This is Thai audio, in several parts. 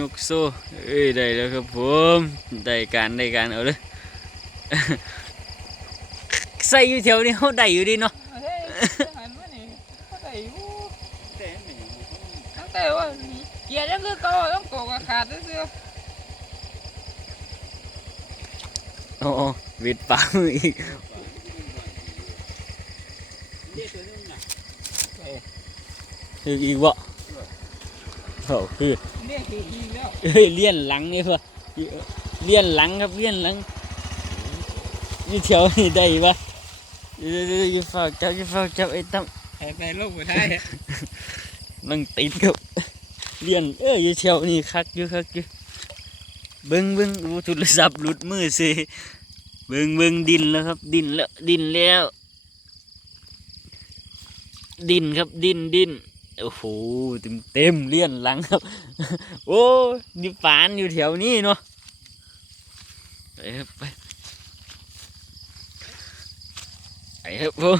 ยกโซ่เอ้ยได้แล้วครับผมได้การได้การเอาเลยใส่อยู่แถวนี้เขาได้อยู่ดีเนาะเฮ้ยหันมานี่เขาได้อยู่ตั้งแต่ว่าเกียร์ยังคือเก่าต้องโกกขาดซื่อโอ้โอ้วิดปากมืออีกคือ อีกบ่โอ้คือๆนี่คืออีกแล้วเอ้ยเลี้ยนหลังนี่พ่อเลี้ยนหลังครับเลี้ยนหลังนี่แถวนี่ได้ปะเดี๋ยวๆๆอย่าฝากจับอย่าฝากจับไอ้ตั้มแพ้ไปลงมาได้มันติดครับเลี้ยนเอ้ยอยู่แถวนี่คักอยู่คักอยู่เบิ้งเบิ้งโอ้โทรศัพท์หลุดมือสิเบิ้งเบิ้งดินแล้วครับ ดินแล้วดินแล้ว ดินครับดินดิน โอ้โหเต็มเต็มๆเลี้ยนหลังครับ โอ้ดิฝานอยู่แถวนี้เนาะไปครับไปไปครับผม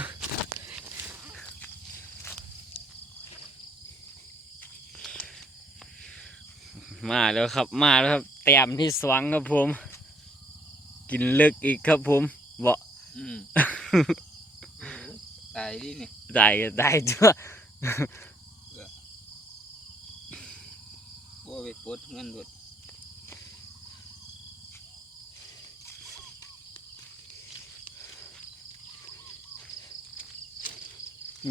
มาแล้วครับมาแล้วครับแต้มที่สวงครับผม กินเลึกอีกครับผมบ่อืมตายดินี่ได้ก็ได้จ้ะ บ่ ไปปลดเงินหมด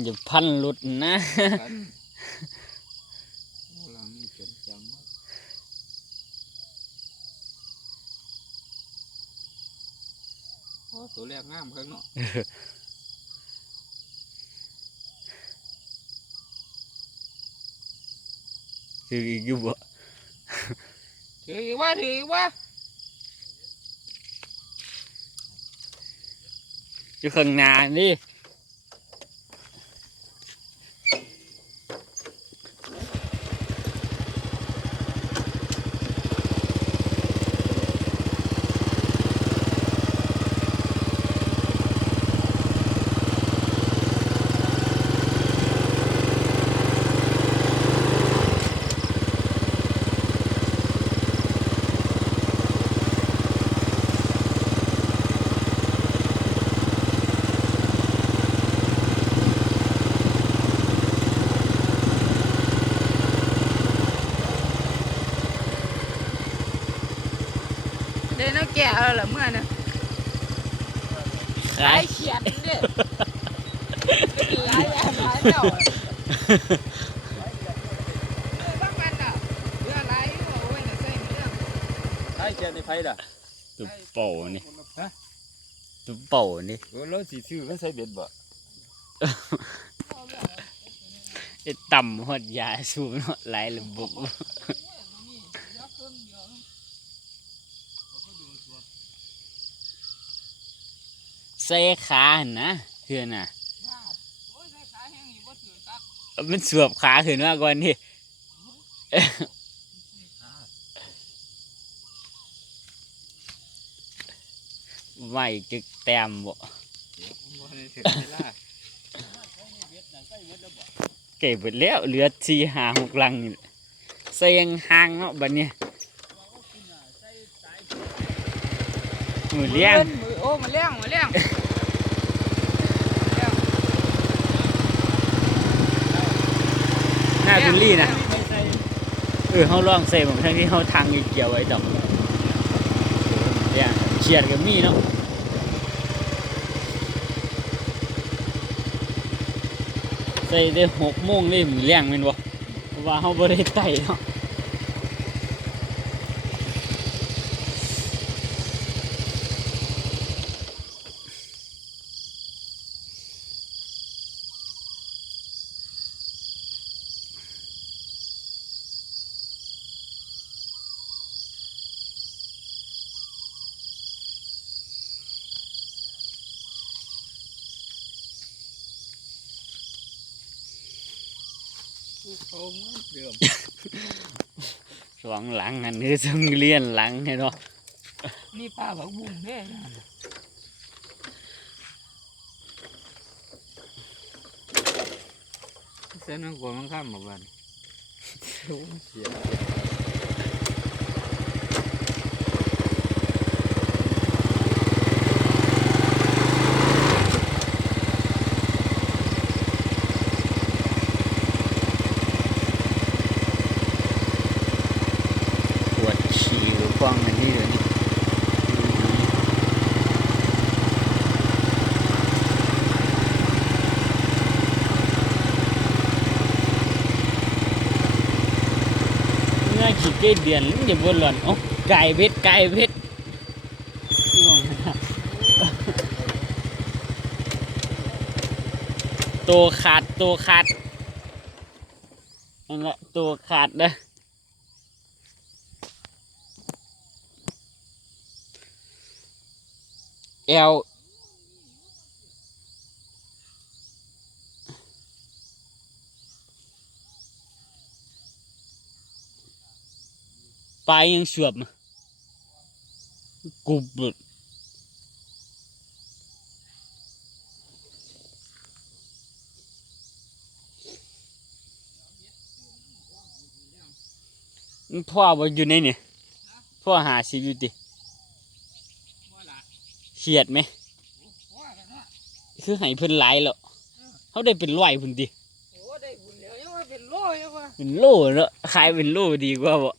อย่าพันหลุดนะกันโอ้หลังนี่เจ็บจังวะโอ้ตัวแรกงามข้างเนาะคืออีกอยู่บ่ ถืออีกว่าถืออีกว่าอยู่ข้างหน้านี่ ก่แล้วล่ะเมื่อน่ะขาหลายยเขียนเด้หลายอันหลายเจ้าอะเออบางวันน่ะเรือหลายอยู่เอาไว้น่ะใส่เรือใช่แกในไฟด่ะตุ๊บเป่านี่ฮะตุ๊บเป่านี่เออแล้วสีซื้อมันใส่เบ็ดบ่ไอ้ต่ำหอดยาสูบเนาะหลายระบบ ส่ขาหั่นนะเพื่อนน่ะโอ้ยใส่ขาแห้งอยู่บ่ถือกักมันสวบขาขึ้นมาก่อนนี่ไม่จึกแต้มบ่บ่ได้ถือเวลาเก็บหมดแล้วเหลือสี่หาหกลังนี่แหละใส่ยังห่างเนาะบัดเนี้ยมือเลี้ยงมือโอ้มาเลี้ยงมาเลี้ยง หน้าคุณลี่นะเออเขาลองเซ่ผมทั้งที่เขาทางอีกเกี่ยวไว้ดอกเนี่ยเฉียดกับมีเนาะใส่ได้หกโมงนี่มือเลี้ยงเมันบ่เพราะว่าเขาบ่ได้ไต่เนาะ เขาเหมือนเดิม สองหลังอันนี้ซึ่งเลี้ยนหลังให้เนาะนี่ป้าบักบุ้งเด้เส้นมันกลัวมันข้ามมาบ้านเสีย ควางอันนี้เดี๋ยวนี้ง่ายขีด เกยเดือนมันจะบนหล่อนโอ้ไก่เพชรไก่เพชรตัวขาดตัวขาดนั่นแหละตัวขาดเด้อแอล ลายยังเสือบมากุบหลุดมันพ่อบ่อยู่ในนี่พ่อหาชีวิตดิว่าล่ะเครียดไหมว่าล่ะเนาะคือให้เพิ่นหลายแล้วเขาได้เป็นร้อยพุ่นดิโอ้ได้บุญแล้วยังว่าเป็นโลยังว่าเป็นโลแล้วขายเป็นโลดีกว่าบ่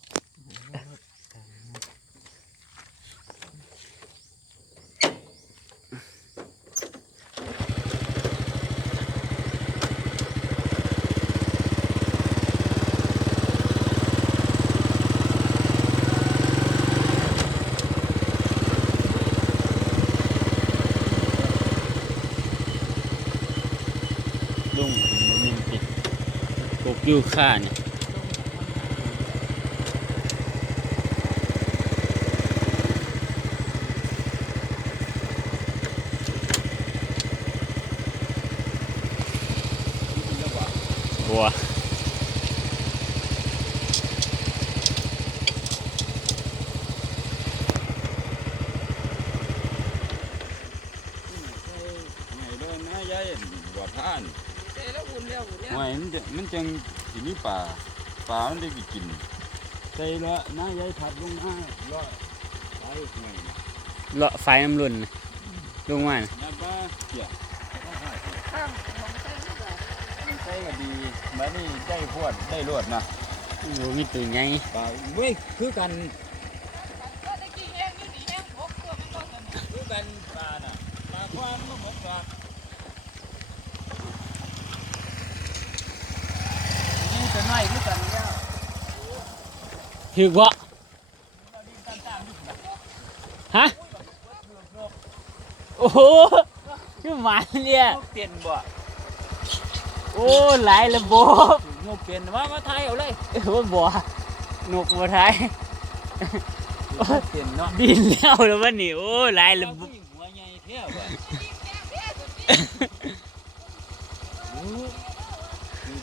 ลุงมันมีติดปลูก ยูค่าเนี่ยบัวไงเด้อนะยายบ่ท่าน แล้วบุญแล้วบุญแล้วไว้มันจะมันจังสิมีป่าป่ามันได้กินใส่ละนะยายถัดลงมาเลาะไปไงเลาะไฟน้ำรุนน่ะลงมาน่ะนะป้าเกี่ยข้างของใส่นี่ก็ใส่ก็ดีบัดนี้ได้พวดได้รวดนะโอ้โหมีตัวใหญ่ป่าเว้ยคือกัน ก็ได้กินเองนี่ดีแห้งพกตัวมันก็สนุก คือกันป่าน่ะป่าความมันหมดป่า นี่จะน้อยคือกันแล้ว ถือบ่ฮะโอ้โหคือหมาเนี่ยนกเตียนบ่โอ้หลายระบบนกเตียนว่ามาไทยเอาเลยเออว่าบ่นกบ่ทายนกเตียนเนาะบินแล้วแล้ววันนี้โอ้หลายระบบหัวใหญ่เท่าบ่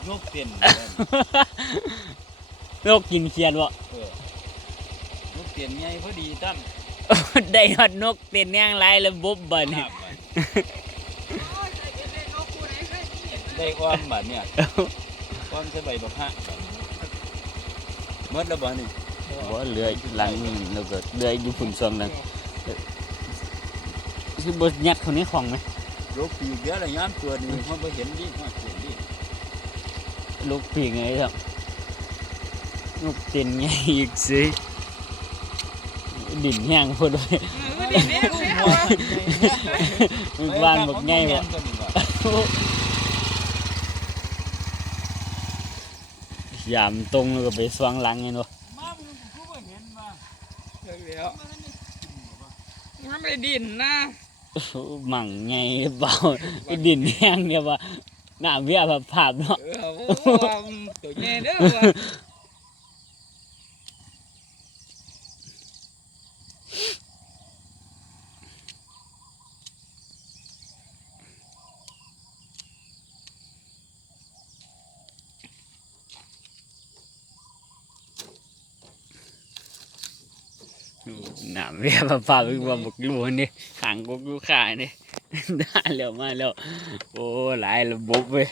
นกเตียนนกกินเขียดบ่เออลูกเตียนใหญ่พอดีตั้มได้ฮอดนกเต้นย่างหลายระบบบัดนี้น้ำไปโอ้ยใส่กินได้นกผู้ใดเคยกินได้ความบัดเนี่ย ความสบายบักฮะหมดแล้วบ่นี่บ่เหลือหลังนึงแล้วก็เหลืออยู่พุ่นซ่อมนั้นสิบ่ยัดเขาในของไหมลูกปีกเยอะเลยย้ำตัวนี่มันบ่เห็นดิมันเห็นดิลูกปีกไงครับนกเต้นใหญ่อีกสิ ดินแห้งพุ่นเลยมือดีแห้งแล้วว่ะมันบ้านบักใหญ่บ่ยามตรงแล้วก็ไปสว่างหลังไงเนาะมันไม่ดินนะมั่งไงเปล่าไอ้ดินแห้งเนี่ยว่าหน้าเบี้ยแบบภาพเนาะตัวใหญ่เด้อ เบี้ยบบภาพอีกว่าบักลูกนี่ขางกุกลูกขายนี่ได้แล้วมาแล้วโอ้หลายระบบเว้ย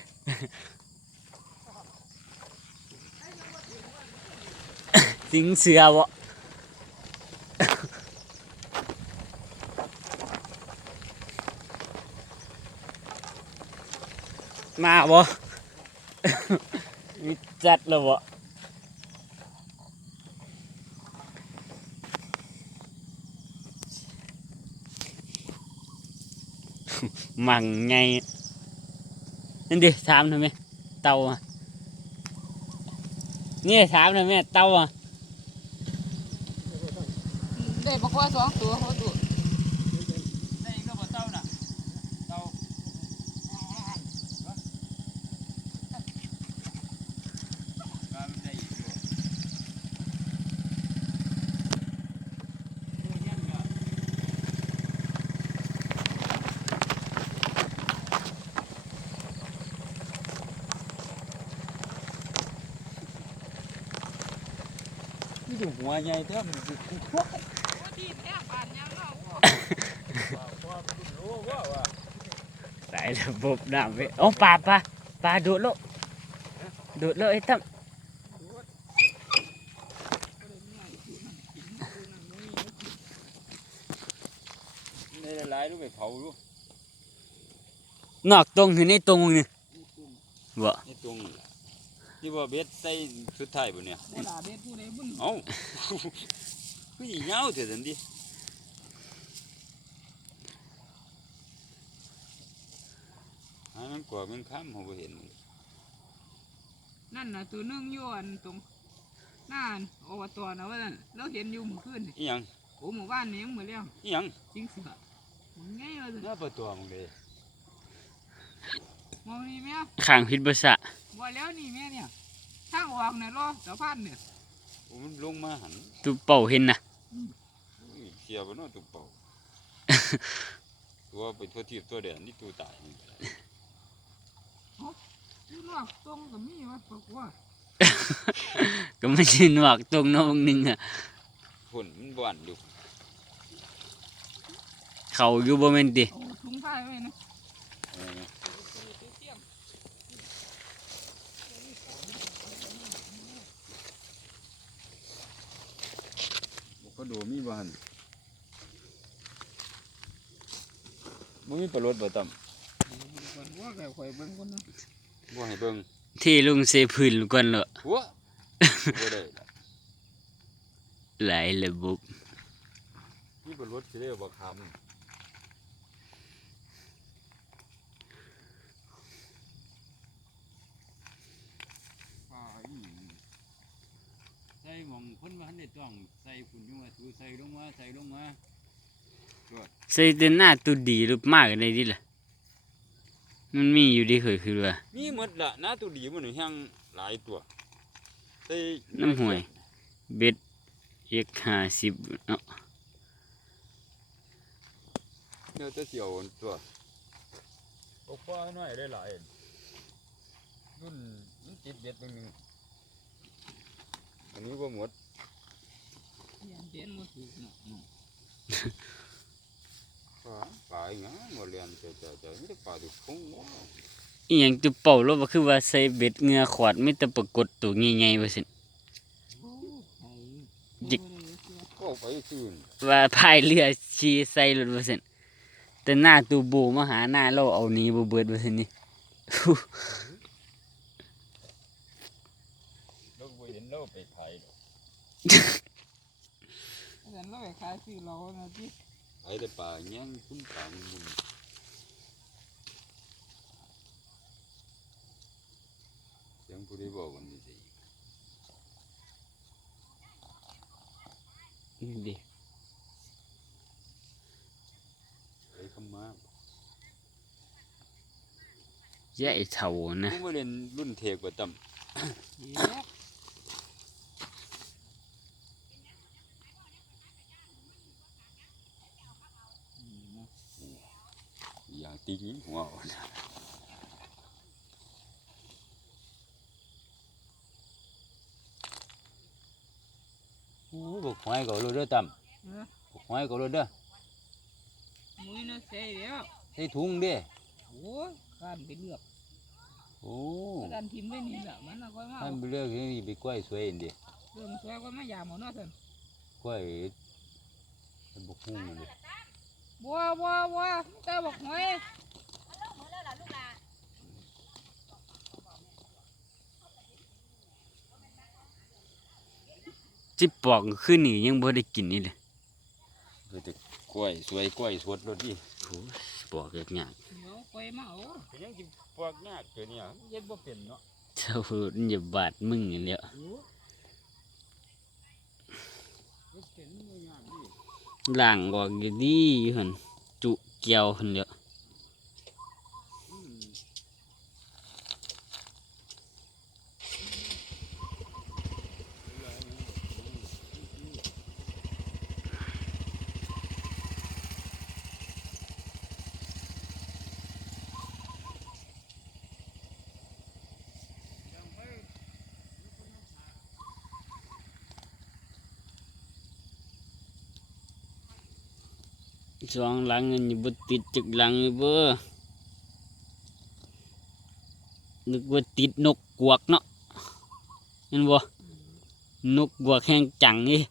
สิงเสือบ่มาบ่มีจัดแล้วบ่ มังไงนั่นดิถามทำไมเตาอะนี่ถามทำไมเตาอะ ได้บอกว่าสองตัวเขาตัว ได้ก็บ่เต้าน่ะเต้าว่ามันได้อีกอยู่ตัวเย็นก็ นี่ดูหัวใหญ่แท้มันสิที่แท้ปานยังเนาะรู้ว่าว่าสายระบบ น้ำไปโอ้ปลาปลาปลาโดดแล้วโดดแล้วไอ้ตั้มในหลายๆลูกไปเผาลูกนอกตรงคือในตรงนี่บ่นี่ตรงที่ว่าเบ็ดใส่สุดท้ายบ่เนี่ยได้ลาเบ็ดผู้ใดบุญเอ้าผู้หญิงยาวเถอะสันดิหามันกว่ามันค้ำเขาบ่เห็นนั่นน่ะตัวหนึงอยู่อันตรงหน้าอันอบตนะว่านั่นเราเห็นอยู่เมื่อคืนนี่อีหยังโอ้หมู่บ้านนี้ยังมือเลี้ยงอีหยังจริงสิมันไงวะหน้าประตูมึงเลย มองนี่แม่ข้างพิษบษะบ่แล้วนี่แม่เนี่ยทางออกเนี่ยรอสะพานเนี่ยโอ้มันลงมาหันตุเป่าเห็นนะอุ้ยเสียบ่เนาะตุกเป่า ตัวไปทั่วทิพย์ตัวแดนนี่ตัวตายนี่อยู่นอกตรงก็มีวะปกว่าก็ไม่ใช่หนวกตรงน้องนึงอะฝนมันบ่อนอยู่เขาอยู่บ่แม่นติเอาถุงผ้าไว้นะ เออบ่ ก็ดูมีบ่หันบ่มีปลาลดบ่ต่ำก่อนว่าแกข่อยเบิ่งคนนะบ่ให้เบิ่งที่ลุงเซพื้นก่อนเหรอหัวบ่ได้ล่ะหลายระบบมีปลาลดสิได้บ่คำป่าอีใส่หม่ องเพิ่นบ่ทันได้ต้องใส่ฝุ่นอยู่ว่าถูใส่ลงมาใส่ลงมาใส่แต่หน้าตัวดีรูปมากเลยดิล่ะมันมีอยู่ดีเคยคือว่ามีหมดละนาตัวดีมันแห้งหลายตัวใส่น้ำห่วยเบ็ดเอกห้าสิบเนาะเนื้อจะเสียวตัวโอ้ป้าน้อยได้หลายรุ่นมันติดเบ็ดบางนึง อันนี้บ่หมดเรียนเรียนมาถูกเนาะเนาะปลาปลาอีหยังบ่เรียนจะจะจะมีแต่ปลาดุกคงว้าวอีหยังตัวเป่าแล้วว่าคือว่าใส่เบ็ดเหงือขวดไม่แต่ปรากฏตัวใหญ่ๆว่าซั่นโอ้ไอ้จิกบ่ได้เสียก็ไปซื่นว่าพายเรือชีใส่รถว่าซั่นแต่หน้าตูโบมาหาหน้าเราเอาหนี้บ่เบิดว่าซั่นนี่ เราก็บ่เห็นเราไปไผดอก อาจารย์เราไปขายซื้อเรานะที่ไผแต่ปลาแย่งคุ้มปลามันมุนเสียงผู้ใดบอกกันนี่สินี่ดิไอ้คำมาใหญ่เท่านะผมบ่เรียนรุ่นเทกว่าต่ำ เอ๊ะ อย่าง ตีนี้หัวเอานะโอ้บกหอยก็เอาเลยเด้อต่เออำบกหอยก็เอาเลยเด้อมุ้ยน่ะใส่แล้วใส่ถุงเด้โอ้ยการไปเลือกโอ้การทิมไว้นี่แหละมันน่ะก็มาท่านไปเลือกนี่ไปกล้วยสวยเองเด้เรื่องสวยก็มายามเอาเนาะท่านกล้วยเป็นบกหุ่งเลย บัวบัวบัวแต่บอกหอยจิปอกขึ้นนี่ยังบ่ได้กินนี่เลยคือแต่กล้วยสวยกล้วยสดรสดีโอ้สปอกยากเดี๋ยวไปมาเอาก็ยังสิปอกยากเกินเนี่ยเย็ดบ่เป็นเนาะๆเจ้ามันจะบาดมึงอย่างเดียว ล่างออกอยู่ดีอยู่หั่นจุเกี่ยวหันเดียว อืม สองหลังเงินอยู่บ่ติดจักหลังอยู่เบ่นึกว่าติดนกกวกเนาะเห็นบ่นกกวกแห้งจังนี่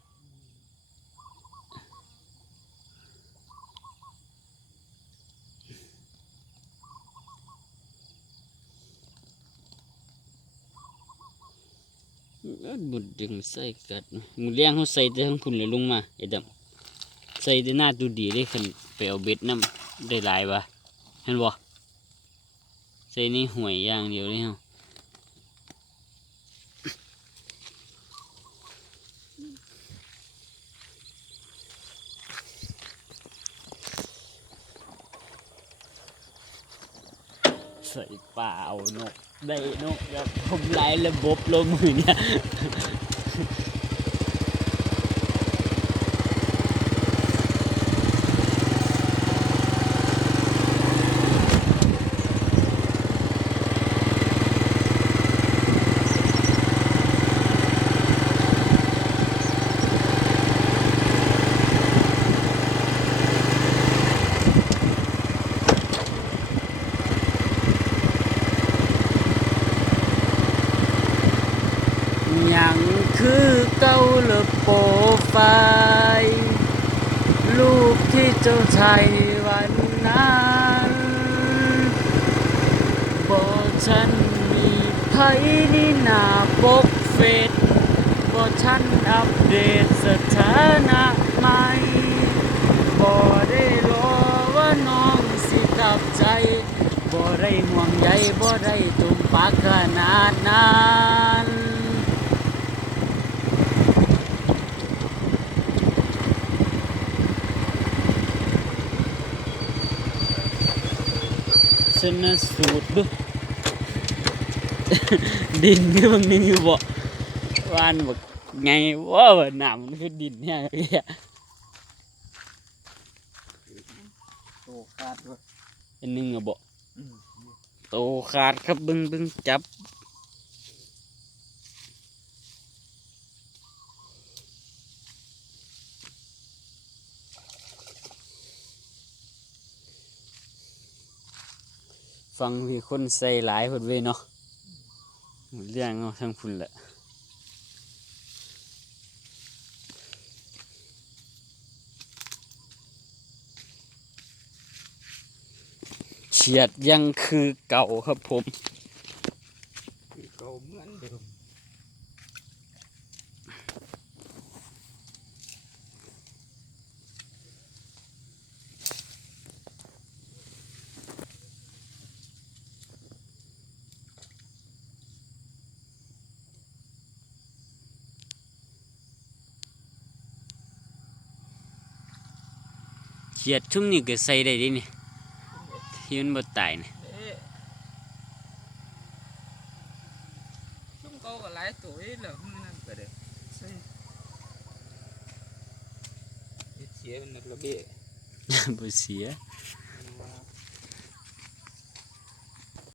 บุดดึงใส่กัดหมูเลี้ยงเขาใส่แต่ทั้งพุ่นเลยลงมาไอ้ดำ ใส่ได้หน้าดูดีเลยคันไปเอาเบ็ดน้ำได้หลายว่ะเห็นบ่ใส่นี่ห่วยอย่างเดียวเลยเฮาใส่ป่าเอานกได้นกแบบผมไล่ระบบลมมือเนี่ย ยังคือเก่าเลอโปรไฟล์รูปที่เจ้าชาย วันนั้นบอกฉันมีไผนี่หน้าปกเฟซบอกฉันอัปเดตสถานะใหม่บ่ได้รอว่าน้องสิตับใจบ่ได้ห่วงใยบ่ได้ตุ่มปากขนาดนั้น ช นะสูตรดูดินนี่บางนึงอยู่บ่วานบอกไงว่าว่าน้ำมันคือดินเนี่ยเหี้ยโตขาดเว้ยอันนึงอะบ่โตขาดครับเบึงเบึงจับ ฟังมีคนใส่หลายคนเว้ยเนาะเรื่องเนาทั้งพุ่นแหละเฉียดยังคือเก่าครับผมคือเก่าเหมือนเดิม เฉียดชุ่มนี่ก็ใส่ได้ดินี่ที่มันบ่ตายนี่เอ๊ะซุ่มเก่